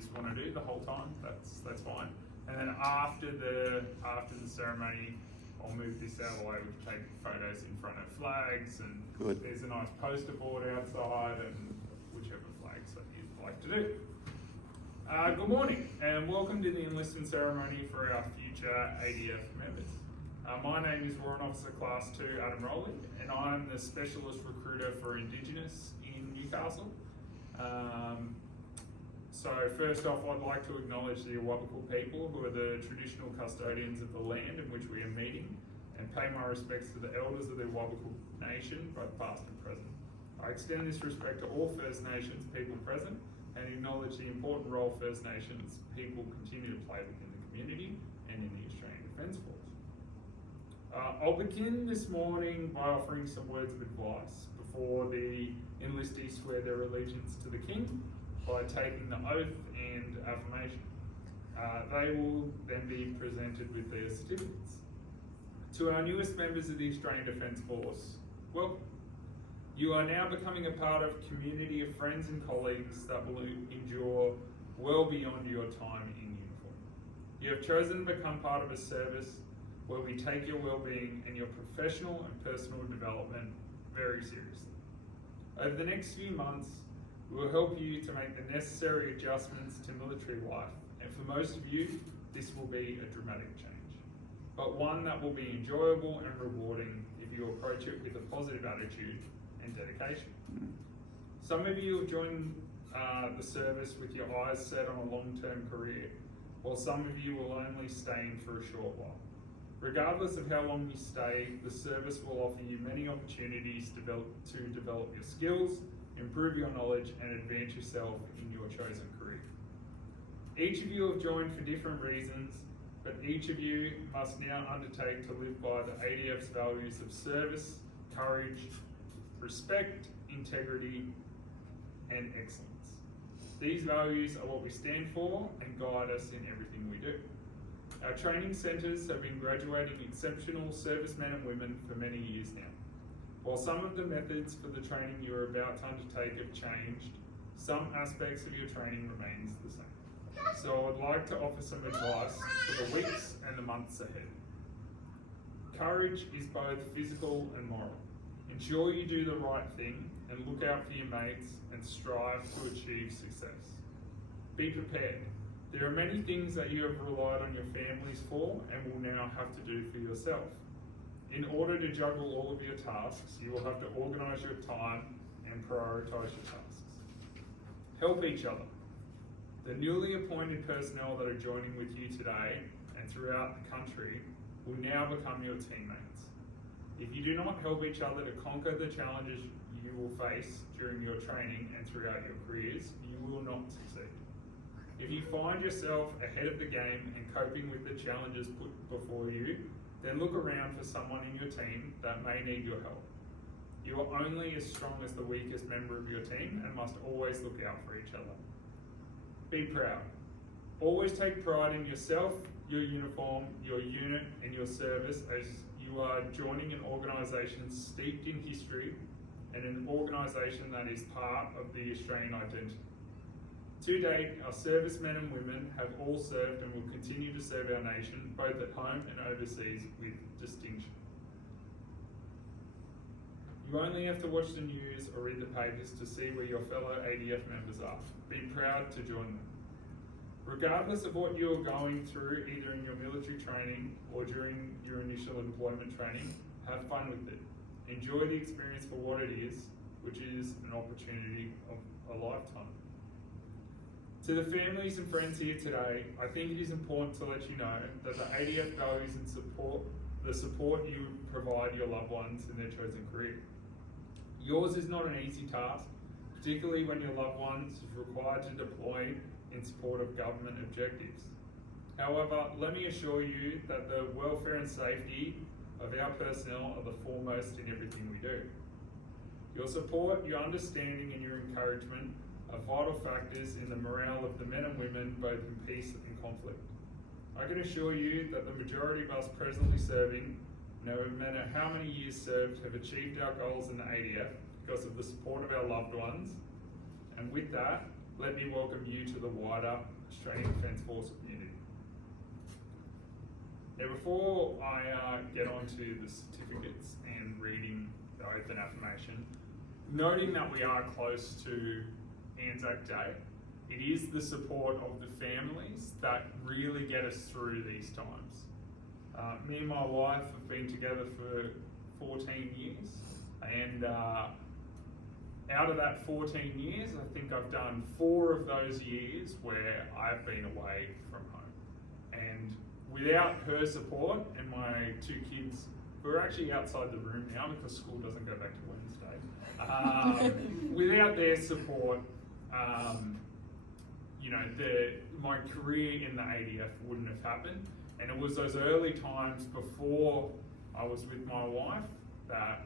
just want to do the whole time, that's fine. And then after the ceremony, I'll move this out of the way. We can take photos in front of flags, and Good. There's a nice poster board outside, and whichever flags that you'd like to do. Good morning, and welcome to the enlistment ceremony for our future ADF members. My name is Warrant Officer Class 2 Adam Rowley, and I'm the Specialist Recruiter for Indigenous in Newcastle. So first off, I'd like to acknowledge the Awabakal people, who are the traditional custodians of the land in which we are meeting, and pay my respects to the elders of the Awabakal Nation, both past and present. I extend this respect to all First Nations people present, and acknowledge the important role First Nations people continue to play within the community and in the Australian Defence Force. I'll begin this morning by offering some words of advice before the enlistees swear their allegiance to the King by taking the oath and affirmation. They will then be presented with their certificates. To our newest members of the Australian Defence Force, welcome. You are now becoming a part of a community of friends and colleagues that will endure well beyond your time in uniform. You have chosen to become part of a service where we take your well-being and your professional and personal development very seriously. Over the next few months, we will help you to make the necessary adjustments to military life, and for most of you, this will be a dramatic change, but one that will be enjoyable and rewarding if you approach it with a positive attitude and dedication. Some of you have joined the service with your eyes set on a long-term career, while some of you will only stay in for a short while. Regardless of how long you stay, the service will offer you many opportunities to develop your skills, improve your knowledge, and advance yourself in your chosen career. Each of you have joined for different reasons, but each of you must now undertake to live by the ADF's values of service, courage, respect, integrity, and excellence. These values are what we stand for and guide us in everything we do. Our training centres have been graduating exceptional servicemen and women for many years now. While some of the methods for the training you are about to undertake have changed, some aspects of your training remains the same. So I would like to offer some advice for the weeks and the months ahead. Courage is both physical and moral. Ensure you do the right thing and look out for your mates and strive to achieve success. Be prepared. There are many things that you have relied on your families for and will now have to do for yourself. In order to juggle all of your tasks, you will have to organise your time and prioritise your tasks. Help each other. The newly appointed personnel that are joining with you today and throughout the country will now become your teammates. If you do not help each other to conquer the challenges you will face during your training and throughout your careers, you will not succeed. If you find yourself ahead of the game and coping with the challenges put before you, then look around for someone in your team that may need your help. You are only as strong as the weakest member of your team and must always look out for each other. Be proud. Always take pride in yourself, your uniform, your unit, and your service, as you are joining an organisation steeped in history and an organisation that is part of the Australian identity. To date, our servicemen and women have all served and will continue to serve our nation, both at home and overseas, with distinction. You only have to watch the news or read the papers to see where your fellow ADF members are. Be proud to join them. Regardless of what you're going through, either in your military training or during your initial employment training, have fun with it. Enjoy the experience for what it is, which is an opportunity of a lifetime. To the families and friends here today, I think it is important to let you know that the ADF values and the support you provide your loved ones in their chosen career. Yours is not an easy task, particularly when your loved ones is required to deploy in support of government objectives. However, let me assure you that the welfare and safety of our personnel are the foremost in everything we do. Your support, your understanding and your encouragement are vital factors in the morale of the men and women both in peace and conflict. I can assure you that the majority of us presently serving, no matter how many years served, have achieved our goals in the ADF because of the support of our loved ones, and with that, let me welcome you to the wider Australian Defence Force community. Now, before I get on to the certificates and reading the Oath and Affirmation, noting that we are close to Anzac Day, it is the support of the families that really get us through these times. Me and my wife have been together for 14 years, and out of that 14 years, I think I've done 4 of those years where I've been away from home. And without her support and my 2 kids, who are actually outside the room now because school doesn't go back to Wednesday, without their support, my career in the ADF wouldn't have happened. And it was those early times before I was with my wife that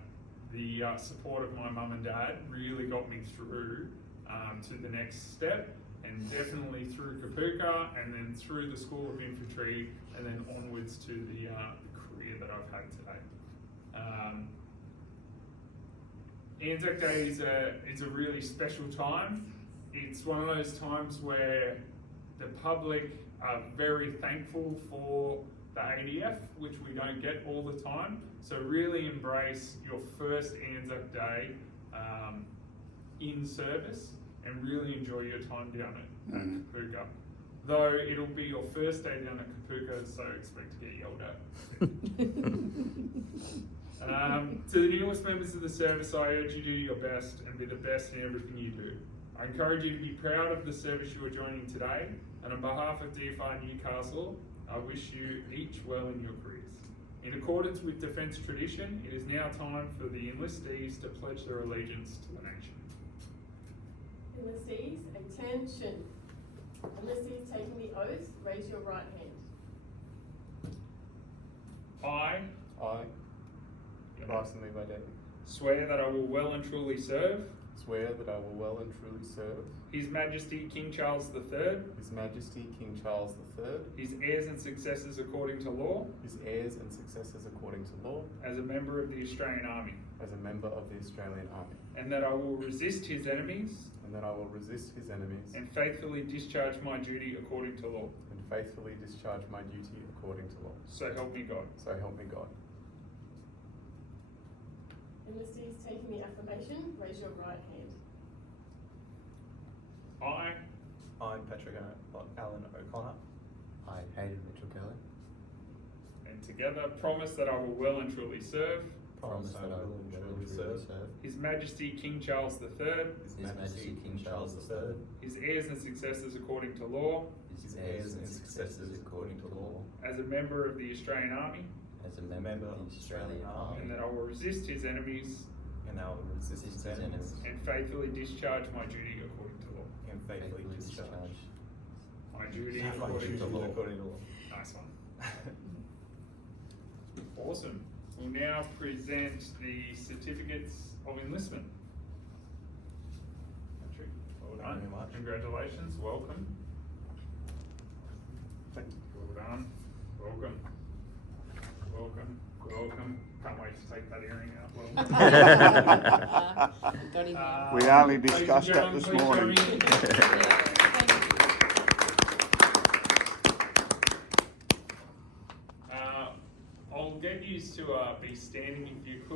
the support of my mum and dad really got me through to the next step, and definitely through Kapuka, and then through the School of Infantry, and then onwards to the career that I've had today. Anzac Day is a really special time. It's one of those times where the public are very thankful for the ADF, which we don't get all the time. So really embrace your first Anzac Day in service and really enjoy your time down at Kapuka. Though it'll be your first day down at Kapuka, so expect to get yelled at. To the newest members of the service, I urge you to do your best and be the best in everything you do. I encourage you to be proud of the service you are joining today, and on behalf of DFR Newcastle, I wish you each well in your careers. In accordance with Defence tradition, it is now time for the enlistees to pledge their allegiance to the nation. Enlistees, attention. Enlistees taking the oath, raise your right hand. I, Bryson Levi David, swear that I will well and truly serve swear that I will well and truly serve His Majesty King Charles III, His Majesty King Charles III, his heirs and successors according to law, his heirs and successors according to law, as a member of the Australian Army, as a member of the Australian Army, and that I will resist his enemies and that I will resist his enemies and faithfully discharge my duty according to law. and faithfully discharge my duty according to law. So help me God. So help me God. Enlistees taking the affirmation, raise your right hand. I'm Patrick Allen O'Connor. I, Hayden Mitchell-Kelly, and together promise that I will well and truly serve promise that I will well and truly serve His Majesty King Charles III, His Majesty King Charles III, his heirs and successors according to law, his heirs and successors according to law, as a member of the Australian Army, as a member of the Australian and Army, that I will resist his enemies And I will resist his enemies and faithfully discharge my duty according to law. and faithfully discharge My duty my according duty to law. according to law. Nice one. Awesome. We'll now present the certificates of enlistment. Patrick, well done. Thank you very much. Congratulations, welcome. Thank you. Well done. Welcome. Welcome. Welcome. Can't wait to take that earring out. Well, Don't even. We only ladies and discussed that gentlemen, this please morning. join me. I'll get you to be standing if you could.